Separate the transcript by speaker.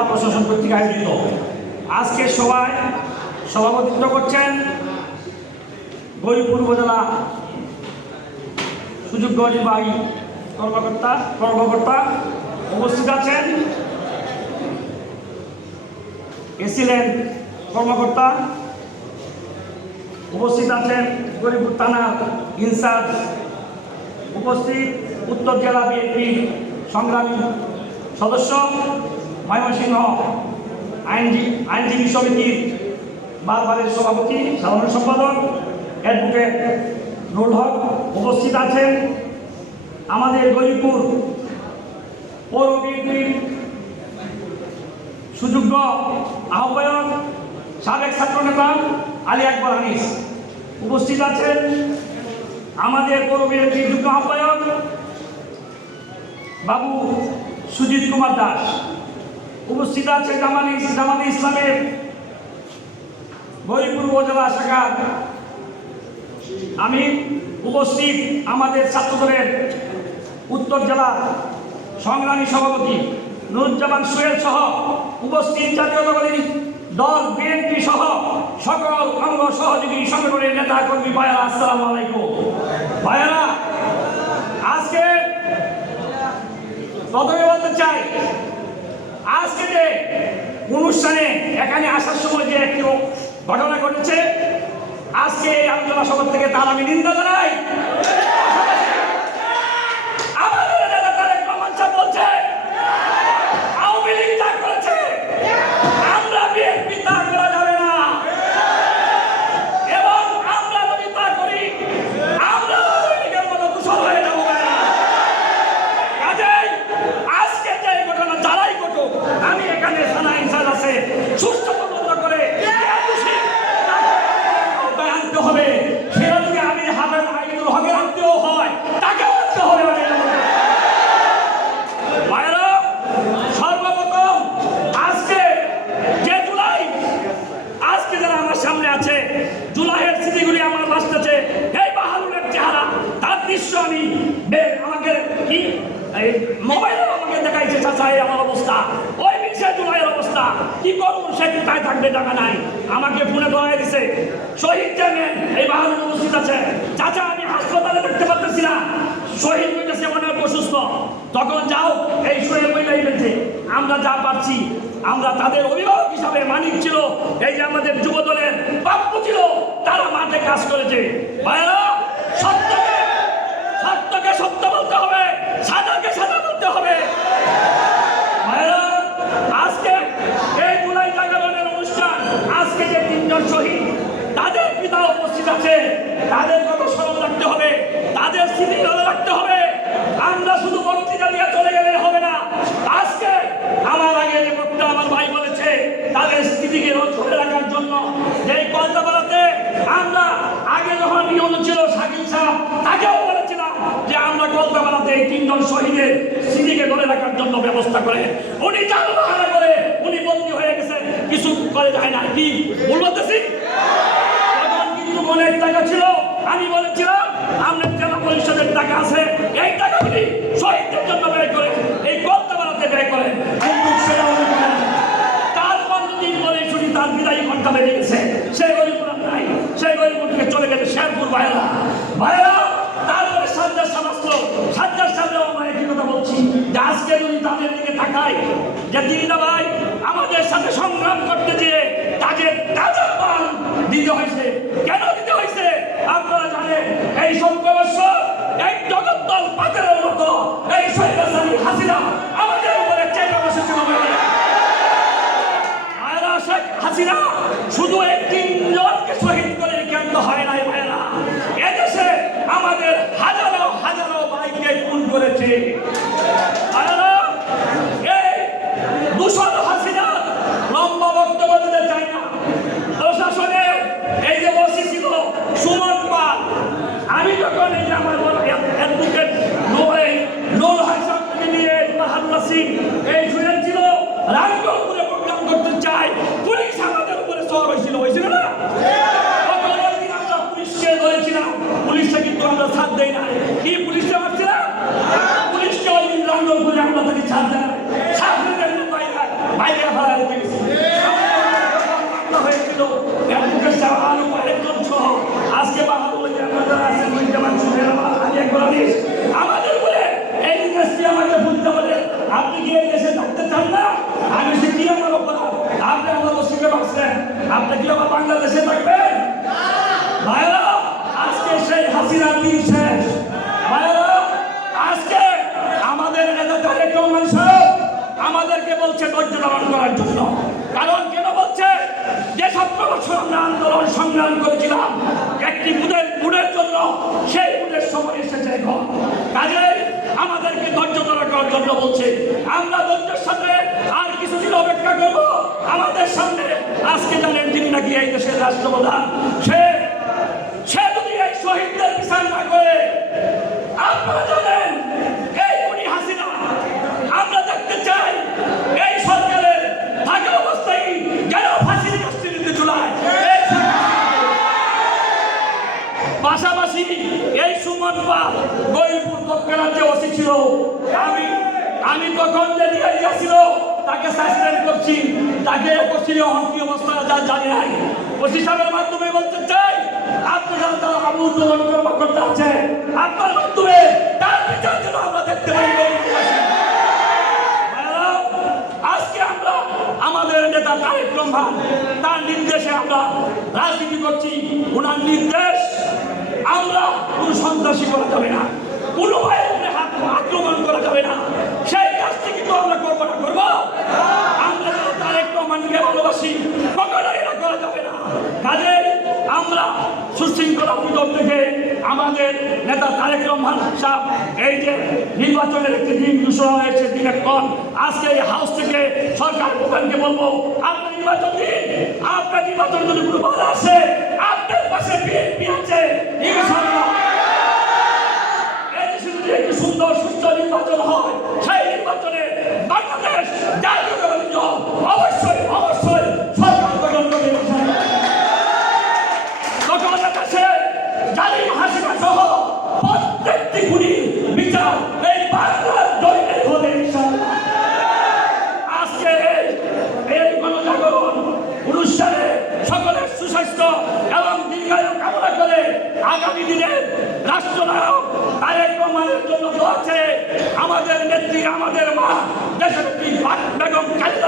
Speaker 1: জেলা প্রশাসন কর্তৃক আয়োজিত। আজকে সভায় সভাপতিত্ব করছেন গরিপুর উপজেলা সুযোগ্য নির্বাহী কর্মকর্তা কর্মকর্তা উপস্থিত আছেন। এসিলেন কর্মকর্তা উপস্থিত আছেন গরিপুর থানার ইনচার্জ। উপস্থিত উত্তর জেলা বিএনপি সংগ্রামী সদস্য। ময়মনসিংহ আইনজীবী আইনজীবী সমিতির বারবারের সভাপতি, সাধারণ সম্পাদক অ্যাডভোকেট নুরুল হক উপস্থিত আছেন। আমাদের গরিপুর পৌর বিএনপির সুযোগ্য আহ্বায়ক, সাবেক ছাত্রনেতা আলী আকবর হানিস উপস্থিত আছেন। আমাদের পৌর বিএনপির যুগ্ম আহ্বায়ক বাবু সুজিত কুমার দাস। উপস্থিত আছে জামানি জামানি ইসলামের গরিপুর উপজেলা শাখার আমি উপস্থিত আমাদের ছাত্রদলের উত্তর জেলা সংগ্রামী সভাপতি নুরুজ্জামান সোহেল সহ উপস্থিত জাতীয়তাবাদী দল, বিএনপি সহ সকল অঙ্গ সহযোগী সংগঠনের নেতা কর্মী ভাইয়ারা, আসসালামু আলাইকুম। ভাইয়ারা, আজকে প্রথমে বলতে চাই আজকে যে অনুষ্ঠানে এখানে আসার সময় যে একটি ঘটনা ঘটেছে, আজকে এই আলোচনা সভা থেকে তার আমি নিন্দা জানাই আমাদের নেতা তারেক রহমান সাহেব বলছে আওয়ামী লীগ তা করেছে আমরা বিএনপি তা করা যাবে না এবং আমরা যদি তা করি আমরা আওয়ামী লীগের মতো দূষণ হয়ে যাব ভাইরা। কাজেই আজকে যে এই ঘটনা যারাই ঘটুক আমি এখানে থানা ইনচার্জ আছে সুস্থ তদন্ত করে কে দোষী তাকে আওতায় আনতে হবে সেটা যদি আমি হাবের আইনুল হকের আনতেও হয় তাকে আনতে হবে আমি এটা বলতে চাই। ভাইরা, সর্বপ্রথম আজকে যে জুলাই আজকে যারা আমার সামনে আছে জুলাইয়ের স্মৃতিগুলি আমার বাঁচতেছে এই বাহাদুরের চেহারা তার দৃশ্য আমি বে- আমাকে কি এই মোবাইলে আমাকে দেখাইছে চাচা, এই আমার অবস্থা। ওই বিশে জুলাইয়ের অবস্থা। কি করব, সে কোথায় থাকবে টাকা নাই। আমাকে ফোনে ধরাই দিছে। শহীদ জানেন, এই বাহাদুর উপস্থিত আছে। চাচা, আমি হাসপাতালে থাকতে পারতেছি না। শহীদ হইতেছে, অনেক অসুস্থ। তখন যাও, এই শুয়ে বইলাই বেঁচে আমরা যা পাচ্ছি আমরা তাদের অভিভাবক হিসাবে মানিক ছিল, এই যে আমাদের যুব দলের প্রাপ্য ছিল, তারা মাঠে কাজ করেছে। ভাইরা সত্যকে সত্যকে সত্য বলতে হবে, সাদাকে সাদা আজকে এই জুলাই অনুষ্ঠান, আজকে যে তিনজন শহীদ, তাদের পিতা উপস্থিত আছে, তাদের কথা স্মরণ রাখতে হবে, তাদের স্মৃতি ধরে রাখতে হবে। আমরা শুধু বক্তৃতা দিয়ে চলে গেলে হবে না, আজকে আমার আগে যে বক্তা আমার ভাই বলেছে, তাদের স্মৃতিকে ধরে রাখার জন্য যে কলকাতাতে আমরা আগে যখন নিয়ম ছিল শাকিল সাহেব তাকেও বলেছিলাম যে আমরা কলকাতাতে এই তিনজন শহীদের স্মৃতিকে ধরে রাখার জন্য ব্যবস্থা করে। উনি বাহানা করে, উনি বন্দী হয়ে গেছে। কিছু করে যায় না। কি? ভুল বলতেছি? কিন্তু অনেক টাকা ছিল, আমি বলেছিলাম আপনার জেলা পরিষদের টাকা আছে। এই টাকাগুলি শহীদদের জন্য ব্যয় করে, এই কলকাতাতে ব্যয় করেন। কিন্তু সেটা উনি করেন না। তার পনেরো দিন পরে শুনি তার বিদায়ী ঘণ্টা বেরিয়ে গেছে সে গরিপুর আর নাই সে গরিপুর থেকে চলে গেছে শেরপুর ভাইরা ভাইরা তারপরে সাজ্জাদ সাহেব আসলো সাজ্জাদ সাহেবরাও আমরা একই কথা বলছি যে আজকে যদি তাদের দিকে তাকাই যে দিদিদা ভাই আমাদের সাথে সংগ্রাম করতে যেয়ে তাদের তাজা পান দিতে হয়েছে। কেন দিতে হয়েছে? আপনারা জানেন, এই সংঘর্ষ এই জগদ্দল পাথরের মতো এই সৈরাসানি হাসিনা আমাদের উপরে চেপে বসেছিল হাসিনা শুধু এই তিনজনকে শহীদ করে কেন্দ্র হয় নাই মায়েরা এদেশে আমাদের হাজারো হাজারো ভাইকে খুন করেছে মায়েরা এই দূষণ হাসিনা লম্বা বক্তব্য দিতে চাই না প্রশাসনের এই যে বসেছিল সুমন পাল আমি যখন এই যে আমার অ্যাডভোকেট নোল হাসানকে নিয়ে সিং এই শুনেছিল রাজগঞ্জপুরে প্রোগ্রাম করতে চাই। পুলিশ আমাদের উপরে হয়েছিল হয়েছিল না? আমরা পুলিশকে ধরেছিলাম। পুলিশটা কিন্তু আমরা ছাড় দেই না কি পুলিশকে মারছিলাম পুলিশকে ওই দিন রাজগঞ্জপুরে আমরা তাকে ছাড় দেয় ছাত্রীদের বাইরে বাইরে ভাড়া রেখে হয়েছিল অ্যাডভোকেট সাহেব আরও কয়েকজন সহ। আজকে বাহাদুর আপনারা আছেন মহিলা একবার আনিস আমাদের বলে এই দেশটি আমাকে বুঝতে পারে আপনি কি এই দেশে থাকতে চান না আমি সে কি আমার অপরাধ আপনি আমার অসুখে বাঁচলেন আপনি কি আমার বাংলাদেশে থাকবেন ভাইরা আজকে সেই হাসিনা দিন শেষ ভাইরা আজকে আমাদের নেতা তারেক রহমান সাহেব আমাদেরকে ধারণ করার জন্য। কারণ কেন বলছে? যে সতেরো বছর আমরা আন্দোলন সংগ্রাম করেছিলাম, একটি বুধের বুড়ের জন্য, সেই বুধের সময় এসেছে এখন। কাজে আমাদেরকে ধৈর্য ধারণ করার জন্য বলছে, আমরা ধৈর্যের সাথে আর কিছুদিন অপেক্ষা করব। আমাদের সামনে আজকে জানেন যিনি নাকি এই দেশের রাষ্ট্রপ্রধান, সে সে যদি এই শহীদদের বিচার না করে, আপনারা জানেন এই উনি হাসিনা আমরা দেখতে চাই এই সরকারের থাকা অবস্থায় যেন ফাঁসির কাস্তিতে চুলায় এই পাশাপাশি এই সুমন পাল গরিপুর দক্ষিণাঞ্চে ওসি ছিল আমি আমি তখন যে দিয়ে গিয়েছিল তাকে সাসপেন্ড করছি। তাকে করছি কি অবস্থা যা জানি নাই। ওসি সাহেবের মাধ্যমে বলতে চাই, আপনি যারা তারা আবু উদ্দোলন কর্মকর্তা আছে, আপনার মাধ্যমে তার বিচার যেন আমরা দেখতে পাই। আজকে আমরা আমাদের নেতা তারেক রহমান, তার নির্দেশে আমরা রাজনীতি করছি ওনার নির্দেশ, আমরা কোন সন্ত্রাসী করা যাবে না। কোনো হাত আক্রমণ করা যাবে না। আমরা করব? আমরা যেন তারেক রহমানকে ভালোবাসি। কখনো এটা করা যাবে না। কাজে আমরা সুশৃঙ্খলা ভিতর থেকে আমাদের নেতা তারেক রহমান সাহেব, এই যে নির্বাচনের একটি দিন ঘোষণা হয়েছে দিনের পর, আজকে এই হাউস থেকে সরকার প্রধানকে বলব, আপনি নির্বাচন দিন। আপনার নির্বাচন যদি কোনো আসে, আপনার পাশে বিএনপি আছে। এই দেশে যদি সুন্দর সুস্থ নির্বাচন হয় সেই নির্বাচনে বাংলাদেশ জাতীয় দল অবশ্যই অবশ্যই সরকার গঠন করবে ইনশাআল্লাহ। তখন দেশে জালিম হাসিনা সহ প্রত্যেকটি গুলি বিচার এই বাংলার দৈনে হবে ইনশাআল্লাহ। আজকে এই- এই গণজাগরণ অনুষ্ঠানে সকলের সুস্বাস্থ্য এবং দীর্ঘায়ু কামনা করে আগামী দিনে রাষ্ট্রনায়ক আরেক রহমানের জন্য আছে আমাদের নেত্রী, আমাদের মা দেশের বেগম খালেদা